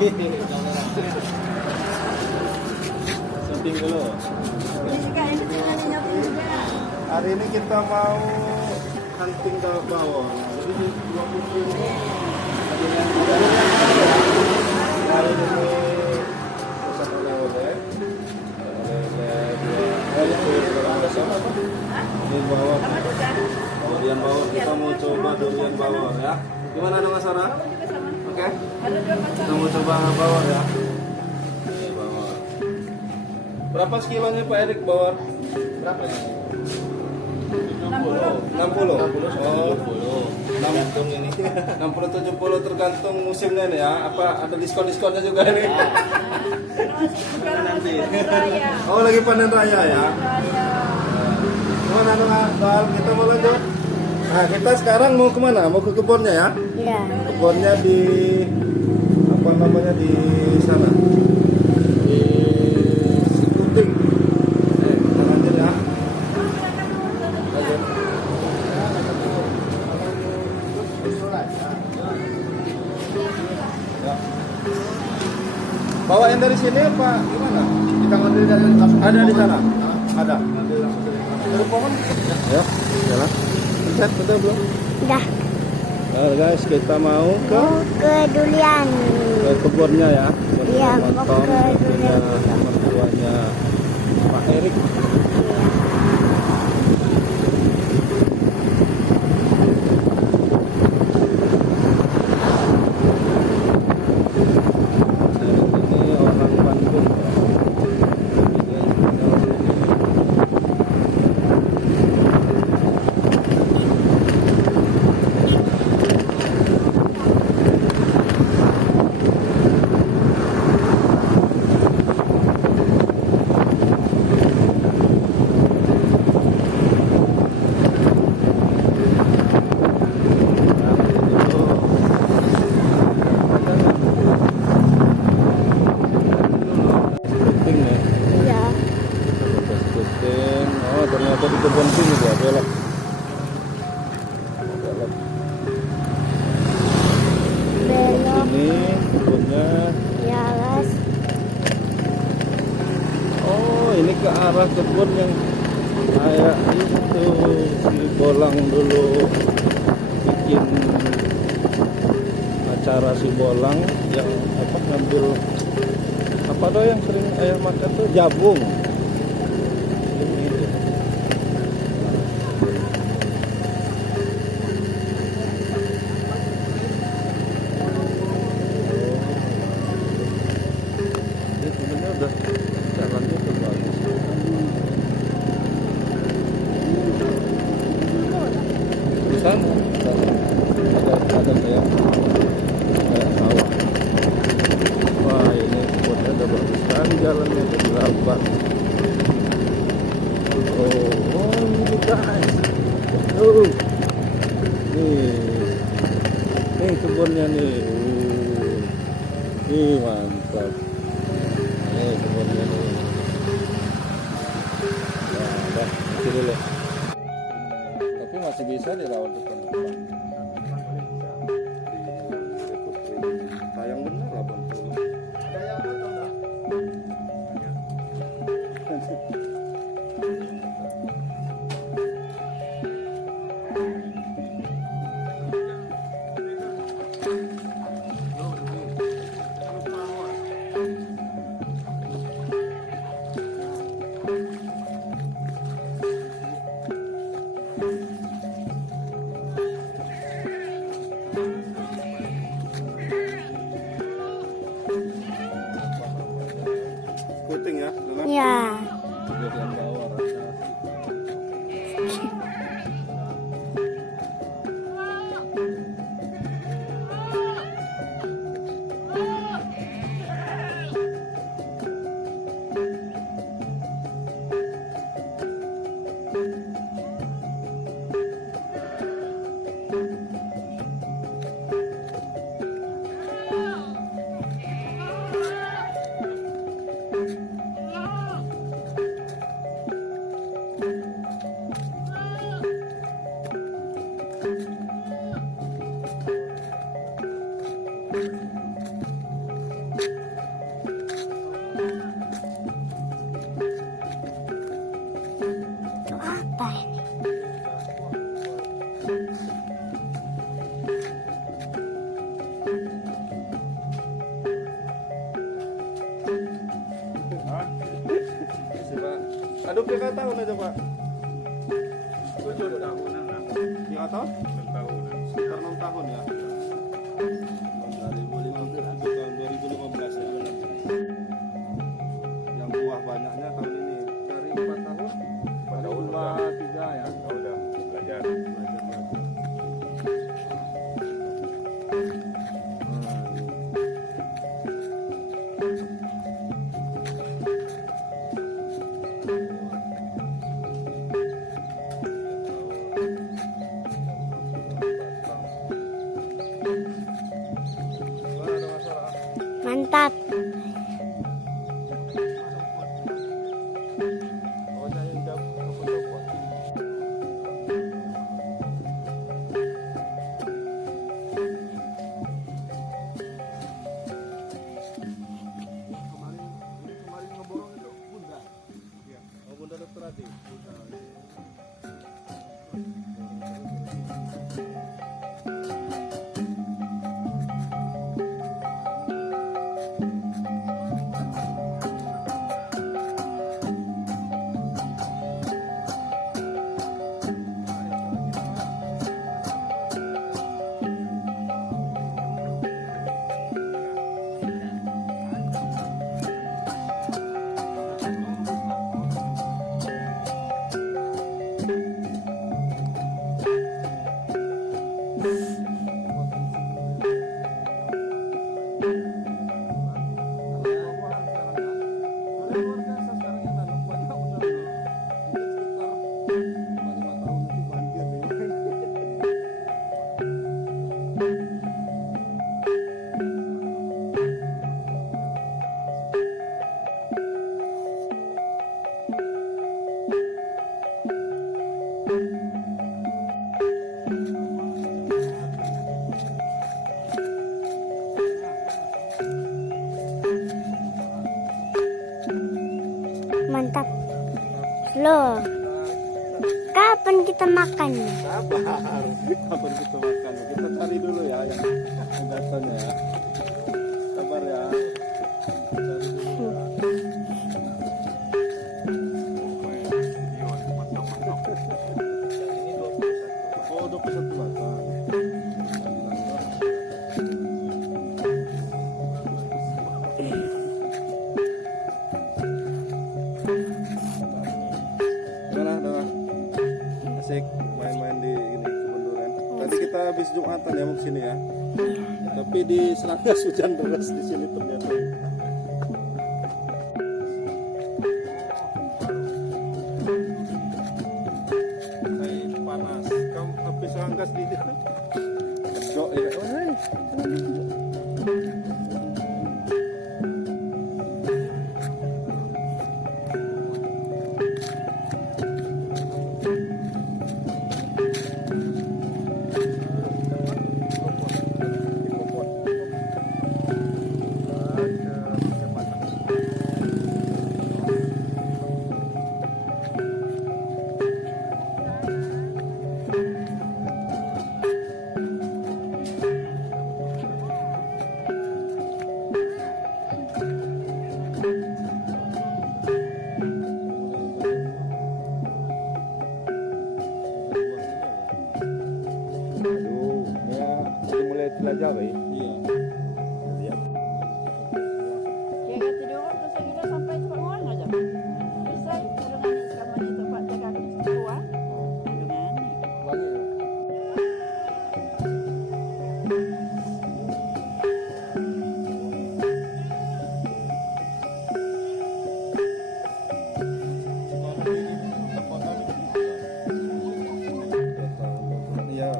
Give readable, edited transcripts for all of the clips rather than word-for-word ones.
Syuting dulu. Ini juga ini channelnya juga. Hari ini kita mau hunting ke bawah. Jadi di 20 ini hari ini pusat oleh-oleh. Di bawah. Durian bawor, kita mau coba durian bawor ya. Gimana dong Mas Sarah? Oke. Kita mau coba bawor ya. Ini bawor. Berapa kilonya Pak Erik bawor? Berapa ya? 60. Oh, 60 ini. 60 70 tergantung musimnya nih ya. Apa ada diskon-diskonnya juga ini? Nanti. Oh, lagi panen raya ya. Gimana Bal? Kita mau lanjut. Nah, kita sekarang mau kemana? Mau ke kebunnya ya? Iya. Kebunnya di apa namanya di sana? Di Sikuting. Kita lanjut ya. Lanjut. Ya. Bawain dari sini apa gimana? Kita ngambil dari ada di sana. Ada. Dari pohon. Ya, jalan. Pencet betul belum? Udah. Nah, guys, kita mau ke Durian. kebunnya ya. Iya, mau Motong ke punya durian. mertuanya Pak Erik. Ini orang Bandung. Iya. Oh, ternyata di kebun sini dia belok. Belok. Belok. Ini kebunnya. Ya, guys. Oh, ini ke arah kebun yang kayak itu si Bolang dulu bikin acara si Bolang yang apa ngambil apa tuh yang sering ayah makan tuh jabung. Ini. Ini sebenarnya udah jalannya tuh bagus. Di sana ada kayak sawah. Wah, ini kebunnya udah bagus sekali jalannya jadi lambat. Oh, ini guys. Nih kebunnya nih. Mantap. Nih kebunnya nih. Nah, udah, masih dulu. Tapi masih bisa dirawat di sana. Sayang bener lah Bang. Aduh, berapa tahun aja Pak? 7 tahunan lah. Ya atau? 6 tahun. Sekitar 6 tahun ya. 2015 tahun 2015 ya. Yang buah banyaknya tahun ini. Dari 4 tahun. 4 tahun 2, 3 ya. Oh, udah belajar. Gimana, ada masalah? Mantap. Oh, saya udah copot-copot. Kemarin ngeborong itu Bunda. Iya. Oh, Bunda Dokter Adi. Mantap. Loh, kapan kita makan? Sabar. Kapan kita makan? Kita cari dulu ya yang datanya ya. Sabar ya. Cari dulu ya. Oh, 21 batang. Gimana, Dara? Asik main-main di ini kebun durian. Tadi kita habis Jumatan ya mau kesini ya. Tapi di Serangas hujan deras di sini ternyata. Kayak panas. Kamu habis Serangas di Kedok ya. Hai. Aduh, ya udah mulai jelajah baik. Iya. Lihat. Dia kata dia orang terus kita sampai tempat orang aja. Bisa dengan sekarang itu Pak jaga keluar. Dengan Banyak ya. Ya,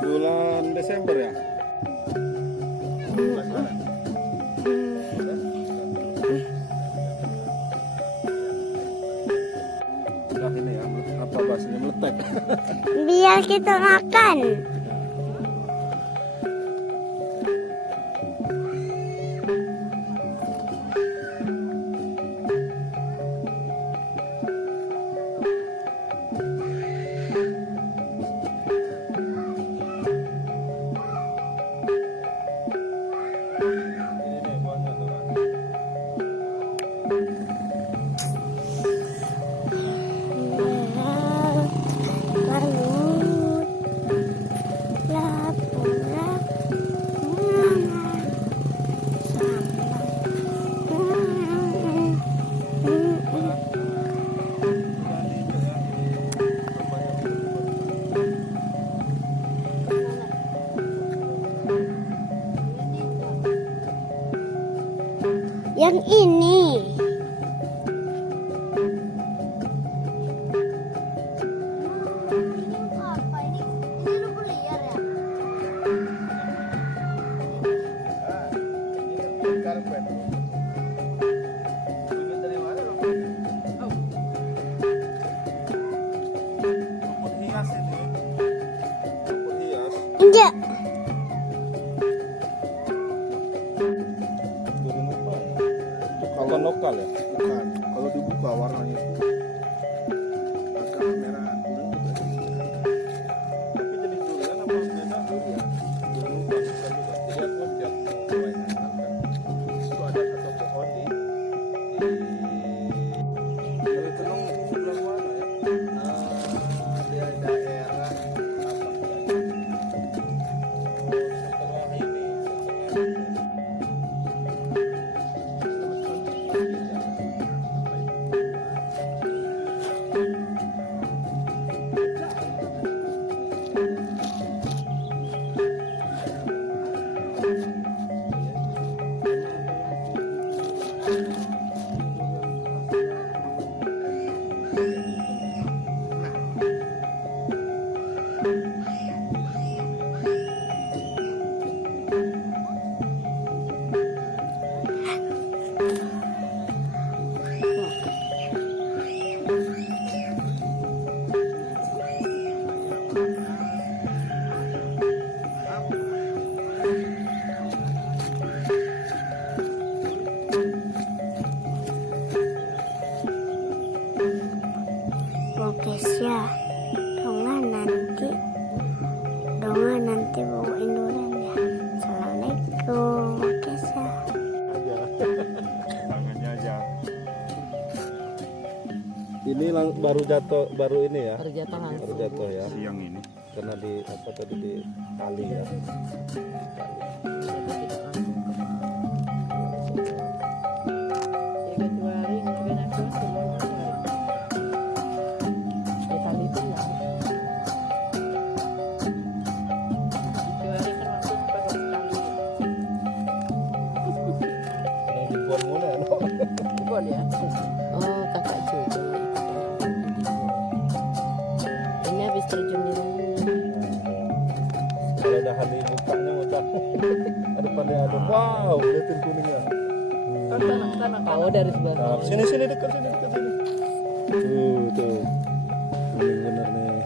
bulan Desember ya. Udah ini ya, apa bahasanya meletek. Biar kita makan. Ini banyak tuh. Yang ini. Karpet. Dari mana lo? Rumput hias ini. Rumput hias. Enggak. Durian apa? Bukan lokal ya? Bukan. Kalau dibuka warnanya itu agak merahan. Tapi jenis durian apa beda? Durian. Durian lupa bisa juga. Jadi aku tiap mau kebanyakan kan. Itu ada satu pohon di Kali Tenung itu sebelah mana ya? Di daerah apa? Setelah ini, Oke ya. Dongan nanti bawain durian ya. Assalamualaikum. Oke ya. Tangannya aja. ini baru jatuh, baru ini ya? Baru jatuh langsung. Baru jatuh ya? Siang ini. Karena di apa tadi di tali ya? Yang dibuat mula ya? Ya. Oh, kakak juga. Ini habis terjun di mana? Kalau udah hari bukanya udah ada pada ada, wow, liatin kuningnya. Tanah kau dari sebelah. Nah, sini dekat sini. Tuh. Kuning bener nih.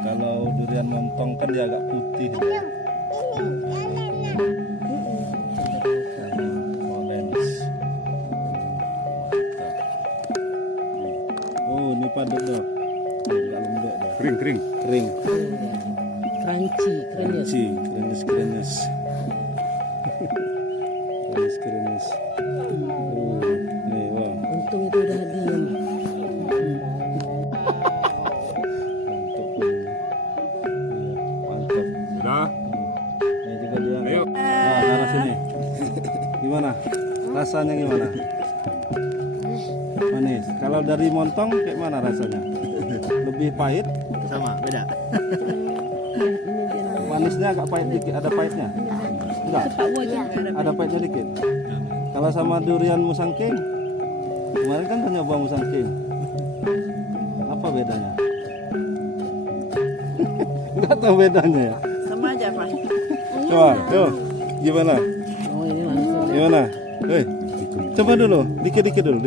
Kalau durian montong kan dia agak putih. Orange. Oh, ini padat dah. Agak lembek dah. Kering. Kering. Crunchy, Krenyes. Krenyes. Nih, wah. Untung itu udah diam. Mantap. Sudah. Ini juga dia. Ayo. Nah, sana sini. Gimana? Rasanya gimana? Manis. Kalau dari montong kayak mana rasanya? Lebih pahit? Sama, beda. Manisnya agak pahit dikit. Ada pahitnya? Enggak. Ada pahitnya dikit. Kalau sama durian musangking, kemarin kan pernah nyoba musangking. Apa bedanya? Enggak tahu bedanya ya. Sama aja, Pak. Coba, yuk. Gimana? Oh, ini langsung. Gimana? Coba dulu, dikit dulu.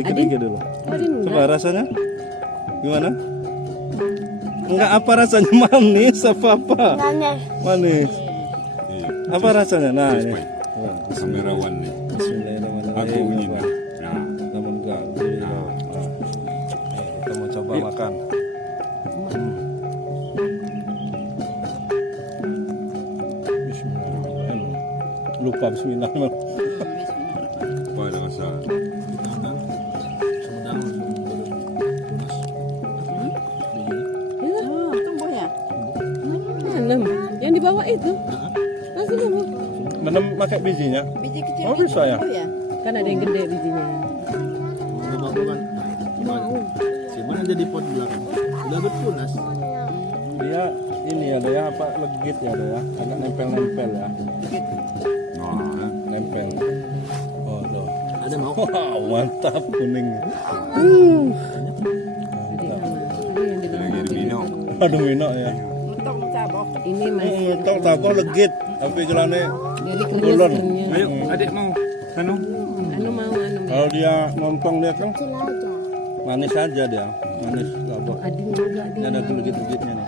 Coba rasanya. Gimana? Enggak, apa rasanya? Manis apa? Manis. Apa rasanya? Nah, ini. Wah, Kamerawan nih. Bismillahirrahmanirrahim. Aku ini. Bapak. Nah, Namun enggak. Ayo, kita mau coba makan. Bismillahirrahmanirrahim. Lupa bismillahirrahmanirrahim. apa ada rasa? Tumbuhnya. Tanam. Yang di bawah itu. Masih kamu. Menem pakai bijinya. Biji kecil. Oh, bisa ya? tumbuh ya? Kan ada yang gede bijinya. Simpan aja di pot belakang. Udah bertunas. Dia ini ada ya apa legit ya ada ya, agak nempel ya. Nah, Nempel. Oh, tuh. Wow, mantap kuning. Aduh minok ya. Untung cabok. Ini masih Tok tako legit, tapi celane dari ulun. keringnya. Ayo, adik mau. Anu. Anu mau anu. Kalau dia montong dia kan Kecil aja. manis aja dia, manis apa? Adin juga Ini dia. ada legit-legitnya nih.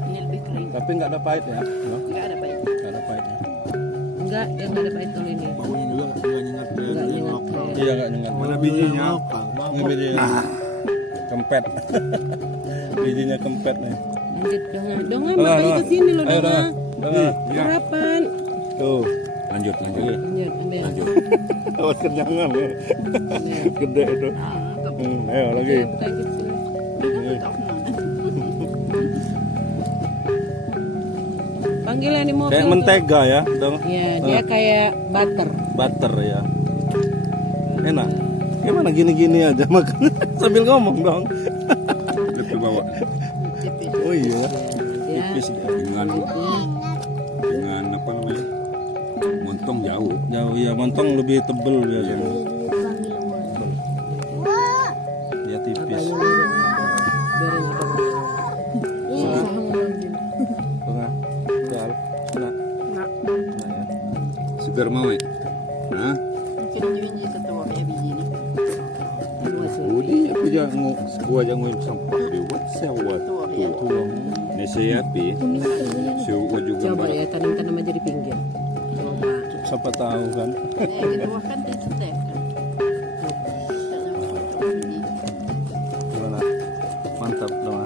Ini lebih kering. Tapi nggak ada pahit ya? Enggak ada baik. Nggak ada pahitnya. Enggak, yang enggak ada pahit kalau ini. Baunya juga nggak nyengat kayak Enggak yang nyengat lokal. kayak. Iya nggak nyengat. Mana bijinya? Ini bijinya kempet. Bijinya kempet nih. Lanjut dong, balik ke sini loh Ayo dong. dong. Harapan. Tuh. Lanjut. Lanjut, ambil. Awas kenyangan. Gede itu. Ayo lagi. Ya, bukan gitu sini. Panggil yang di mobil. Kayak mentega ya, dong. Iya, dia kayak butter. Butter ya. Enak. Gimana gini-gini aja makan sambil ngomong dong. Lebih bawa Oh iya. Ya. Tipis dia. dengan apa namanya? Montong jauh. Jauh ya, montong lebih tebel biasanya. Dia tipis. Biarin apa. Tengah. Jal. Enak. Enak ya. Segar mau ya? Hah? Mungkin junji ketua kayak biji ini. Udi apa jangan sebuah jangan sampah di buat sewa Ketua ya. tuh. Nasi api. Sewa juga Coba ya, tanam-tanam aja di pinggir. Coba. Siapa tahu kan. Ketua kan di setek kan. Gimana? Mantap dong.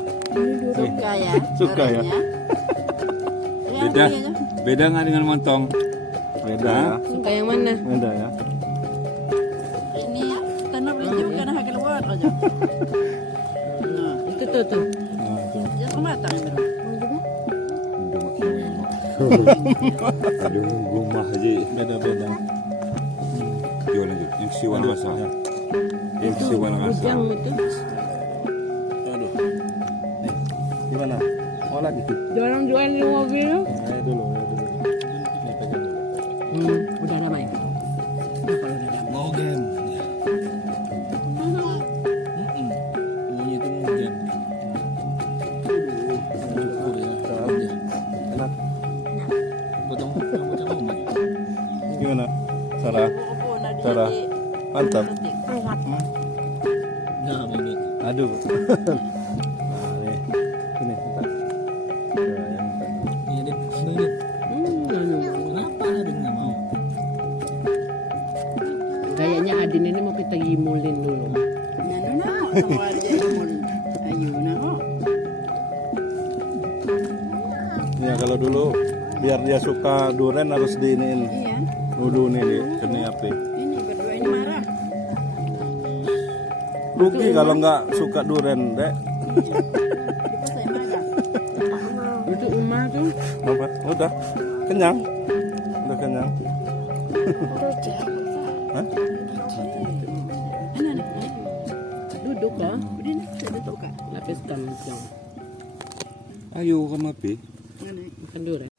Suka ya. Suka ya? gorengnya. Beda. Ambil aja. Beda nggak dengan montong? Beda ya. Suka yang mana? Beda ya. Ini ya. Tanah beli juga karena harga luar aja. Nah, Itu tuh. Nah, itu. jangan matang ya. Udah makin enak. Aduh, gumah aja. Beda-beda. Jual lanjut. Yang siwan rasa. Yang siwan rasa. Ujang itu. Aduh. Nih. Gimana? Mau lagi? Jualan di mobil. Ayo dulu, ayo dulu. Ini pegang dulu. Udah damai. Nah, kalau udah damai. Mau game. Bunyi itu mau game. Ukur ya. Enak. Potong rambut kamu Mak. Gimana? Sarah? Sarah. Mantap. Nah, ini. Aduh. Nah, nih. Ini kita. Ya, yang kita. Ini sini. Kenapa ada nggak mau? Kayaknya Adin ini mau kita gimulin dulu. Nah, nah, sama aja imun. Ayo, nah, oh. Ya kalau dulu biar dia suka durian harus diiniin Iya. dulu nih di keni api. Ini berdua ini marah. Rugi kalau nggak suka durian, Dek. Kita saya makan. Itu Uma tuh. Apa? Udah kenyang. Udah kenyang. Itu Cek. Hah? Duduk kah? Udah nih, saya tutup kan. Lapis kan. Ayo kamu api. Mana? Makan durian.